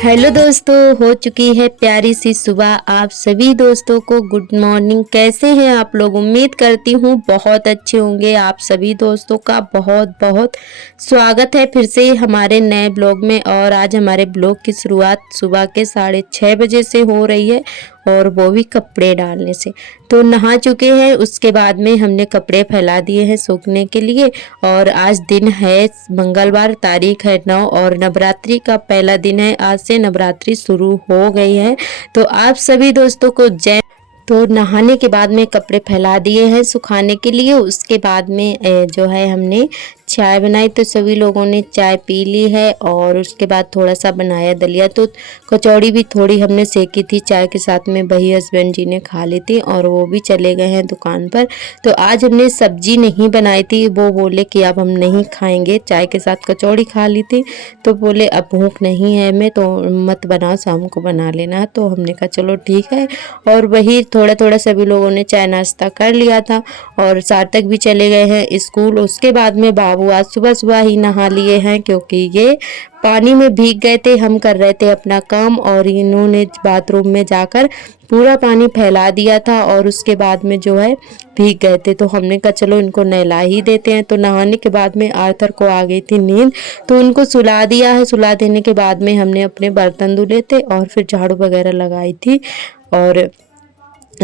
Hello दोस्तों, हो चुकी है प्यारी सी सुबह। आप सभी दोस्तों को गुड मॉर्निंग। कैसे हैं आप लोग? उम्मीद करती हूँ बहुत अच्छे होंगे। आप सभी दोस्तों का बहुत बहुत स्वागत है फिर से हमारे नए ब्लॉग में। और आज हमारे ब्लॉग की शुरुआत सुबह के 6:30 बजे से हो रही है, और वो भी कपड़े डालने से। तो नहा चुके हैं, उसके बाद में हमने कपड़े फैला दिए हैं सूखने के लिए। और आज दिन है मंगलवार, तारीख है 9, और नवरात्रि का पहला दिन है। आज से नवरात्रि शुरू हो गई है। तो आप सभी दोस्तों को जय। तो नहाने के बाद में कपड़े फैला दिए हैं सुखाने के लिए। उसके बाद में जो है हमने चाय बनाई, तो सभी लोगों ने चाय पी ली है। और उसके बाद थोड़ा सा बनाया दलिया, तो कचौड़ी भी थोड़ी हमने सेकी थी चाय के साथ में, वही हस्बैंड जी ने खा ली थी और वो भी चले गए हैं दुकान पर। तो आज हमने सब्जी नहीं बनाई थी, वो बोले कि अब हम नहीं खाएंगे, चाय के साथ कचौड़ी खा ली थी तो बोले अब भूख नहीं है हमें, तो मत बनाओ, शाम को बना लेना। तो हमने कहा चलो ठीक है। और वही थोड़ा थोड़ा सभी लोगों ने चाय नाश्ता कर लिया था। और सार्थक भी चले गए हैं स्कूल। उसके बाद में बाबू आज सुबह सुबह ही नहा लिए हैं, क्योंकि ये पानी में भीग गए थे। हम कर रहे थे अपना काम और इन्होंने बाथरूम में जाकर पूरा पानी फैला दिया था, और उसके बाद में जो है भीग गए थे। तो हमने कहा चलो इनको नहला ही देते हैं। तो नहाने के बाद में आर्थर को आ गई थी नींद, तो उनको सुला दिया है। सुला देने के बाद में हमने अपने बर्तन धुले थे और फिर झाड़ू वगैरह लगाई थी। और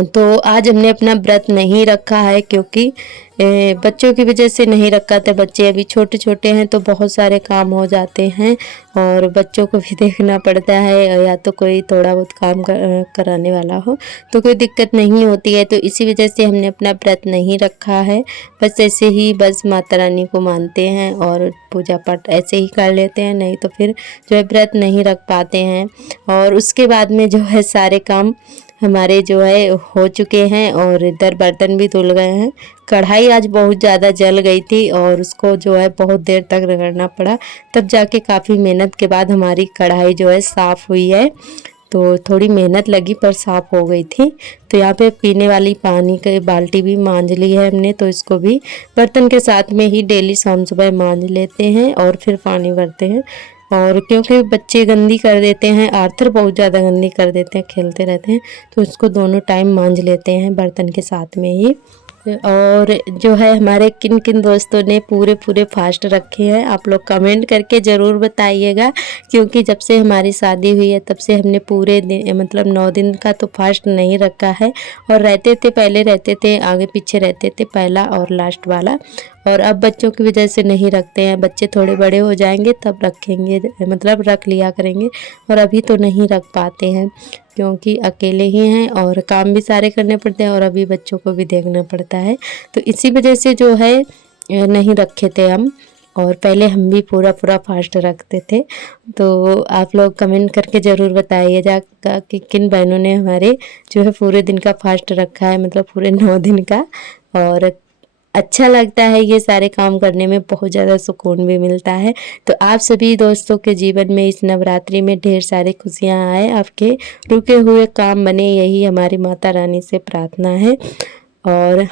तो आज हमने अपना व्रत नहीं रखा है, क्योंकि बच्चों की वजह से नहीं रखा था। बच्चे अभी छोटे छोटे हैं तो बहुत सारे काम हो जाते हैं, और बच्चों को भी देखना पड़ता है, या तो कोई थोड़ा बहुत काम कराने वाला हो तो कोई दिक्कत नहीं होती है। तो इसी वजह से हमने अपना व्रत नहीं रखा है। बस ऐसे ही बस माता रानी को मानते हैं और पूजा पाठ ऐसे ही कर लेते हैं, नहीं तो फिर जो है व्रत नहीं रख पाते हैं। और उसके बाद में जो है सारे काम हमारे जो है हो चुके हैं, और इधर बर्तन भी धुल गए हैं। कढ़ाई आज बहुत ज़्यादा जल गई थी और उसको जो है बहुत देर तक रगड़ना पड़ा, तब जाके काफ़ी मेहनत के बाद हमारी कढ़ाई जो है साफ़ हुई है। तो थोड़ी मेहनत लगी पर साफ़ हो गई थी। तो यहाँ पे पीने वाली पानी की बाल्टी भी मांज ली है हमने, तो इसको भी बर्तन के साथ में ही डेली शाम सुबह मांज लेते हैं और फिर पानी भरते हैं। और क्योंकि बच्चे गंदी कर देते हैं, आर्थर बहुत ज़्यादा गंदी कर देते हैं, खेलते रहते हैं, तो इसको दोनों टाइम मांज लेते हैं बर्तन के साथ में ही। और जो है हमारे किन किन दोस्तों ने पूरे पूरे फास्ट रखे हैं, आप लोग कमेंट करके ज़रूर बताइएगा। क्योंकि जब से हमारी शादी हुई है तब से हमने पूरे दिन मतलब 9 दिन का तो फास्ट नहीं रखा है। और रहते थे, पहले रहते थे, आगे पीछे रहते थे, पहला और लास्ट वाला। और अब बच्चों की वजह से नहीं रखते हैं। बच्चे थोड़े बड़े हो जाएंगे तब रखेंगे, मतलब रख लिया करेंगे, और अभी तो नहीं रख पाते हैं क्योंकि अकेले ही हैं और काम भी सारे करने पड़ते हैं, और अभी बच्चों को भी देखना पड़ता है। तो इसी वजह से जो है नहीं रखे थे हम। और पहले हम भी पूरा पूरा फास्ट रखते थे। तो आप लोग कमेंट करके ज़रूर बताइएगा कि किन बहनों ने हमारे जो है पूरे दिन का फास्ट रखा है, मतलब पूरे 9 दिन का। और अच्छा लगता है ये सारे काम करने में, बहुत ज़्यादा सुकून भी मिलता है। तो आप सभी दोस्तों के जीवन में इस नवरात्रि में ढेर सारी खुशियाँ आए, आपके रुके हुए काम बने, यही हमारी माता रानी से प्रार्थना है। और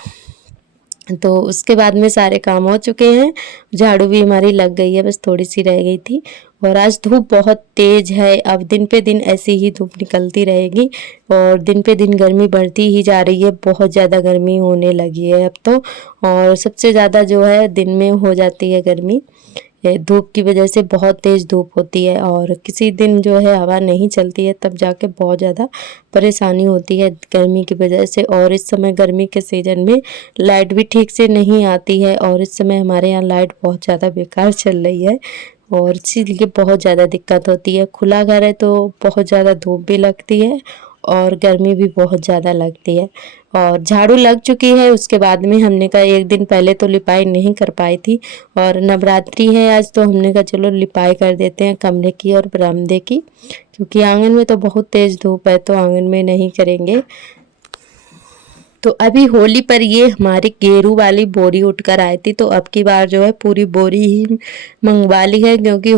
तो उसके बाद में सारे काम हो चुके हैं, झाड़ू भी हमारी लग गई है, बस थोड़ी सी रह गई थी। और आज धूप बहुत तेज़ है, अब दिन पे दिन ऐसी ही धूप निकलती रहेगी, और दिन पे दिन गर्मी बढ़ती ही जा रही है। बहुत ज़्यादा गर्मी होने लगी है अब तो, और सबसे ज़्यादा जो है दिन में हो जाती है गर्मी, धूप की वजह से बहुत तेज़ धूप होती है। और किसी दिन जो है हवा नहीं चलती है, तब जाके बहुत ज़्यादा परेशानी होती है गर्मी की वजह से। और इस समय गर्मी के सीज़न में लाइट भी ठीक से नहीं आती है, और इस समय हमारे यहाँ लाइट बहुत ज़्यादा बेकार चल रही है, और इसीलिए बहुत ज़्यादा दिक्कत होती है। खुला घर है तो बहुत ज़्यादा धूप भी लगती है और गर्मी भी बहुत ज़्यादा लगती है। और झाड़ू लग चुकी है, उसके बाद में हमने कहा एक दिन पहले तो लिपाई नहीं कर पाई थी, और नवरात्रि है आज, तो हमने कहा चलो लिपाई कर देते हैं कमरे की और बरामदे की, क्योंकि आंगन में तो बहुत तेज़ धूप है तो आंगन में नहीं करेंगे। तो अभी होली पर ये हमारी गेरू वाली बोरी उठकर आई थी, तो अब की बार जो है पूरी बोरी ही मंगवा ली है, क्योंकि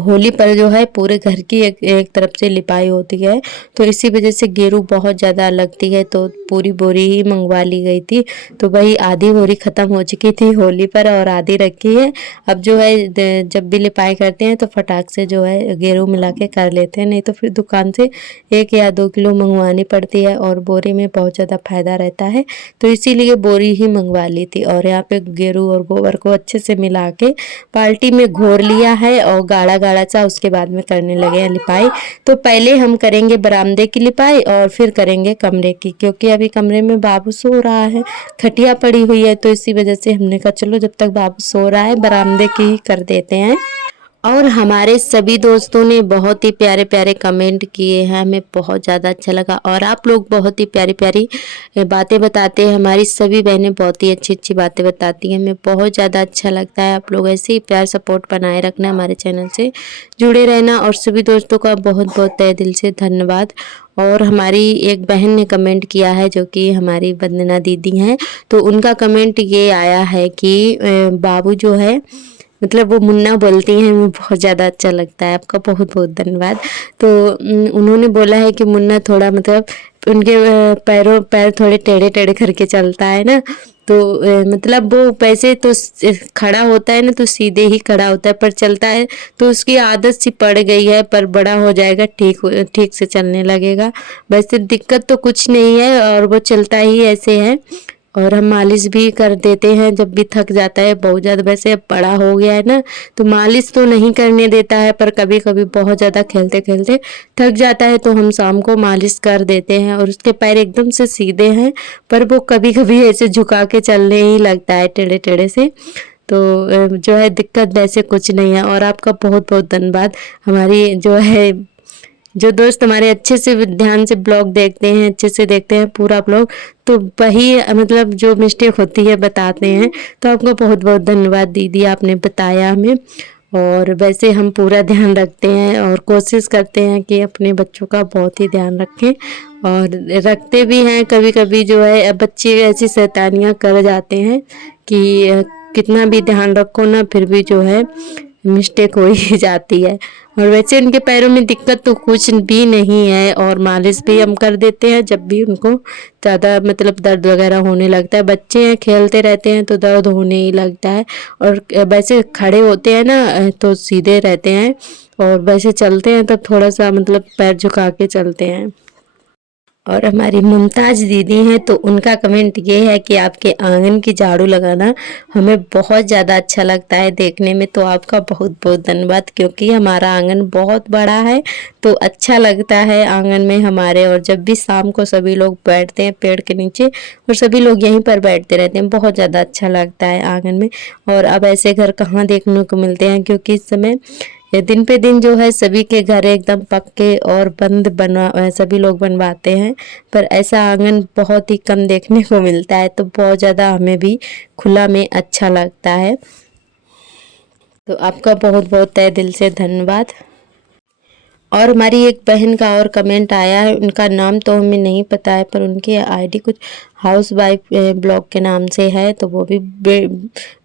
होली पर जो है पूरे घर की एक तरफ से लिपाई होती है, तो इसी वजह से गेरू बहुत ज़्यादा लगती है, तो पूरी बोरी ही मंगवा ली गई थी। तो वही आधी बोरी ख़त्म हो चुकी थी होली पर और आधी रखी है। अब जो है जब भी लिपाई करते हैं तो फटाक से जो है गेरू मिला के कर लेते हैं, नहीं तो फिर दुकान से 1 या 2 किलो मंगवानी पड़ती है और बोरी में बहुत ज़्यादा फ़ायदा रहता है, तो इसीलिए बोरी ही मंगवा ली थी। और यहाँ पे गेरू और गोबर को अच्छे से मिला के बाल्टी में घोर लिया है और गाढ़ा गाढ़ा सा उसके बाद में करने लगे हैं लिपाई। तो पहले हम करेंगे बरामदे की लिपाई और फिर करेंगे कमरे की, क्योंकि अभी कमरे में बाबू सो रहा है, खटिया पड़ी हुई है, तो इसी वजह से हमने कहा चलो जब तक बाबू सो रहा है बरामदे की ही कर देते हैं। और हमारे सभी दोस्तों ने बहुत ही प्यारे प्यारे कमेंट किए हैं, हमें बहुत ज़्यादा अच्छा लगा और आप लोग बहुत ही प्यारी प्यारी बातें बताते हैं। हमारी सभी बहनें बहुत ही अच्छी अच्छी बातें बताती हैं, हमें बहुत ज़्यादा अच्छा लगता है। आप लोग ऐसे ही प्यार सपोर्ट बनाए रखना, हमारे चैनल से जुड़े रहना और सभी दोस्तों का बहुत बहुत तहे दिल से धन्यवाद। और हमारी एक बहन ने कमेंट किया है जो कि हमारी वंदना दीदी हैं, तो उनका कमेंट ये आया है कि बाबू जो है मतलब वो मुन्ना बोलती हैं, हमें बहुत ज़्यादा अच्छा लगता है। आपका बहुत बहुत धन्यवाद। तो उन्होंने बोला है कि मुन्ना थोड़ा मतलब उनके पैर थोड़े टेढ़े टेढ़े करके चलता है ना, तो मतलब वो वैसे तो खड़ा होता है ना तो सीधे ही खड़ा होता है, पर चलता है तो उसकी आदत सी पड़ गई है, पर बड़ा हो जाएगा ठीक से चलने लगेगा। वैसे दिक्कत तो कुछ नहीं है और वो चलता ही ऐसे है। और हम मालिश भी कर देते हैं जब भी थक जाता है बहुत ज़्यादा। वैसे अब बड़ा हो गया है ना तो मालिश तो नहीं करने देता है, पर कभी कभी बहुत ज़्यादा खेलते खेलते थक जाता है तो हम शाम को मालिश कर देते हैं। और उसके पैर एकदम से सीधे हैं, पर वो कभी कभी ऐसे झुका के चलने ही लगता है टेढ़े टेढ़े से। तो जो है दिक्कत वैसे कुछ नहीं है। और आपका बहुत बहुत धन्यवाद। हमारी जो दोस्त हमारे अच्छे से ध्यान से ब्लॉग देखते हैं, अच्छे से देखते हैं पूरा ब्लॉग, तो वही मतलब जो मिस्टेक होती है बताते हैं। तो आपका बहुत बहुत धन्यवाद दीदी, आपने बताया हमें। और वैसे हम पूरा ध्यान रखते हैं और कोशिश करते हैं कि अपने बच्चों का बहुत ही ध्यान रखें और रखते भी हैं। कभी कभी जो है बच्चे ऐसी शैतानियाँ कर जाते हैं कि कितना भी ध्यान रखो ना फिर भी जो है मिस्टेक हो ही जाती है। और वैसे उनके पैरों में दिक्कत तो कुछ भी नहीं है और मालिश भी हम कर देते हैं जब भी उनको ज़्यादा मतलब दर्द वगैरह होने लगता है। बच्चे हैं खेलते रहते हैं तो दर्द होने ही लगता है। और वैसे खड़े होते हैं ना तो सीधे रहते हैं और वैसे चलते हैं तो थोड़ा सा मतलब पैर झुका के चलते हैं। और हमारी मुमताज़ दीदी हैं तो उनका कमेंट ये है कि आपके आंगन की झाड़ू लगाना हमें बहुत ज़्यादा अच्छा लगता है देखने में। तो आपका बहुत बहुत धन्यवाद, क्योंकि हमारा आंगन बहुत बड़ा है तो अच्छा लगता है आंगन में हमारे। और जब भी शाम को सभी लोग बैठते हैं पेड़ के नीचे और सभी लोग यहीं पर बैठते रहते हैं, बहुत ज़्यादा अच्छा लगता है आंगन में। और अब ऐसे घर कहाँ देखने को मिलते हैं, क्योंकि इस समय ये दिन पे दिन जो है सभी के घर एकदम पक्के और बंद बनवा सभी लोग बनवाते हैं, पर ऐसा आंगन बहुत ही कम देखने को मिलता है। तो बहुत ज़्यादा हमें भी खुला में अच्छा लगता है। तो आपका बहुत बहुत तहे दिल से धन्यवाद। और हमारी एक बहन का और कमेंट आया है, उनका नाम तो हमें नहीं पता है, पर उनकी आईडी कुछ हाउस वाइफ ब्लॉग के नाम से है, तो वो भी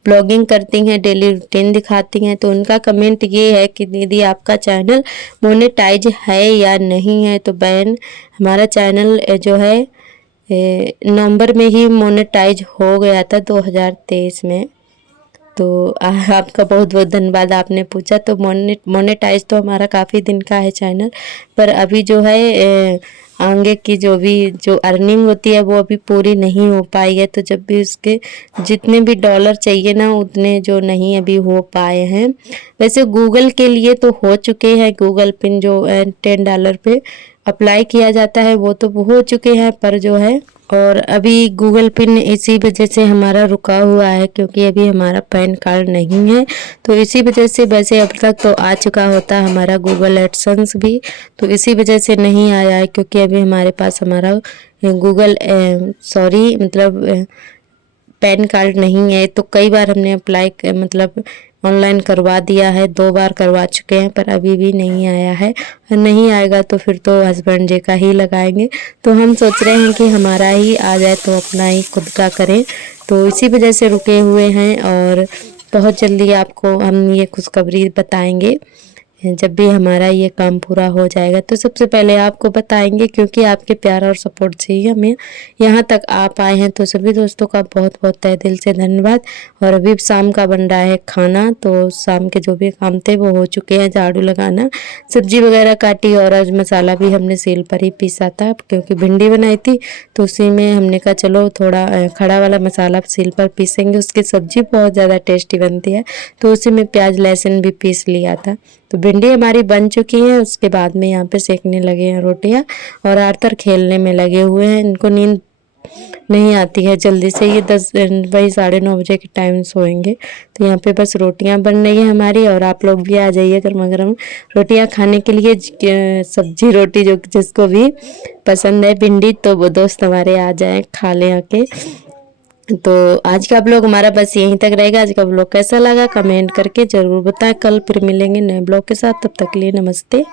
ब्लॉगिंग करती हैं, डेली रूटीन दिखाती हैं। तो उनका कमेंट ये है कि दीदी आपका चैनल मोनेटाइज है या नहीं है। तो बहन हमारा चैनल जो है नवंबर में ही मोनेटाइज हो गया था 2023 में। तो आपका बहुत बहुत धन्यवाद, आपने पूछा। तो मोनेटाइज तो हमारा काफ़ी दिन का है चैनल, पर अभी जो है आगे की जो अर्निंग होती है वो अभी पूरी नहीं हो पाई है। तो जब भी उसके जितने भी डॉलर चाहिए ना उतने जो नहीं अभी हो पाए हैं। वैसे गूगल के लिए तो हो चुके हैं, गूगल पिन जो $10 पे अप्लाई किया जाता है वो तो हो चुके हैं, पर जो है और अभी गूगल पिन इसी वजह से हमारा रुका हुआ है, क्योंकि अभी हमारा पैन कार्ड नहीं है। तो इसी वजह से वैसे अब तक तो आ चुका होता हमारा गूगल एडसेंस भी, तो इसी वजह से नहीं आया है, क्योंकि अभी हमारे पास हमारा गूगल मतलब पैन कार्ड नहीं है। तो कई बार हमने अप्लाई मतलब ऑनलाइन करवा दिया है, 2 बार करवा चुके हैं, पर अभी भी नहीं आया है। और नहीं आएगा तो फिर तो हस्बैंड जी का ही लगाएंगे। तो हम सोच रहे हैं कि हमारा ही आ जाए तो अपना ही खुद का करें, तो इसी वजह से रुके हुए हैं। और बहुत जल्दी आपको हम ये खुशखबरी बताएंगे जब भी हमारा ये काम पूरा हो जाएगा। तो सबसे पहले आपको बताएंगे, क्योंकि आपके प्यार और सपोर्ट से ही हमें यहाँ तक आ पाए हैं। तो सभी दोस्तों का बहुत बहुत तहे दिल से धन्यवाद। और अभी शाम का बन रहा है खाना, तो शाम के जो भी काम थे वो हो चुके हैं। झाड़ू लगाना, सब्जी वगैरह काटी, और आज मसाला भी हमने सील पर ही पीसा था, क्योंकि भिंडी बनाई थी तो उसी में हमने कहा चलो थोड़ा खड़ा वाला मसाला सील पर पीसेंगे, उसकी सब्जी बहुत ज़्यादा टेस्टी बनती है। तो उसी में प्याज लहसुन भी पीस लिया था। तो भिंडी हमारी बन चुकी है। उसके बाद में यहाँ पे सेकने लगे हैं रोटियाँ, और आर्थर खेलने में लगे हुए हैं। इनको नींद नहीं आती है जल्दी से, ये 10 वही 9:30 बजे के टाइम सोएंगे। तो यहाँ पे बस रोटियाँ बन रही है हमारी, और आप लोग भी आ जाइए गर्मा गर्म रोटियाँ खाने के लिए। सब्जी रोटी जो जिसको भी पसंद है भिंडी, तो वो दोस्त हमारे आ जाएं, खा लें आके। तो आज का ब्लॉग हमारा बस यहीं तक रहेगा। आज का ब्लॉग कैसा लगा कमेंट करके ज़रूर बताएं। कल फिर मिलेंगे नए ब्लॉग के साथ, तब तक के लिए नमस्ते।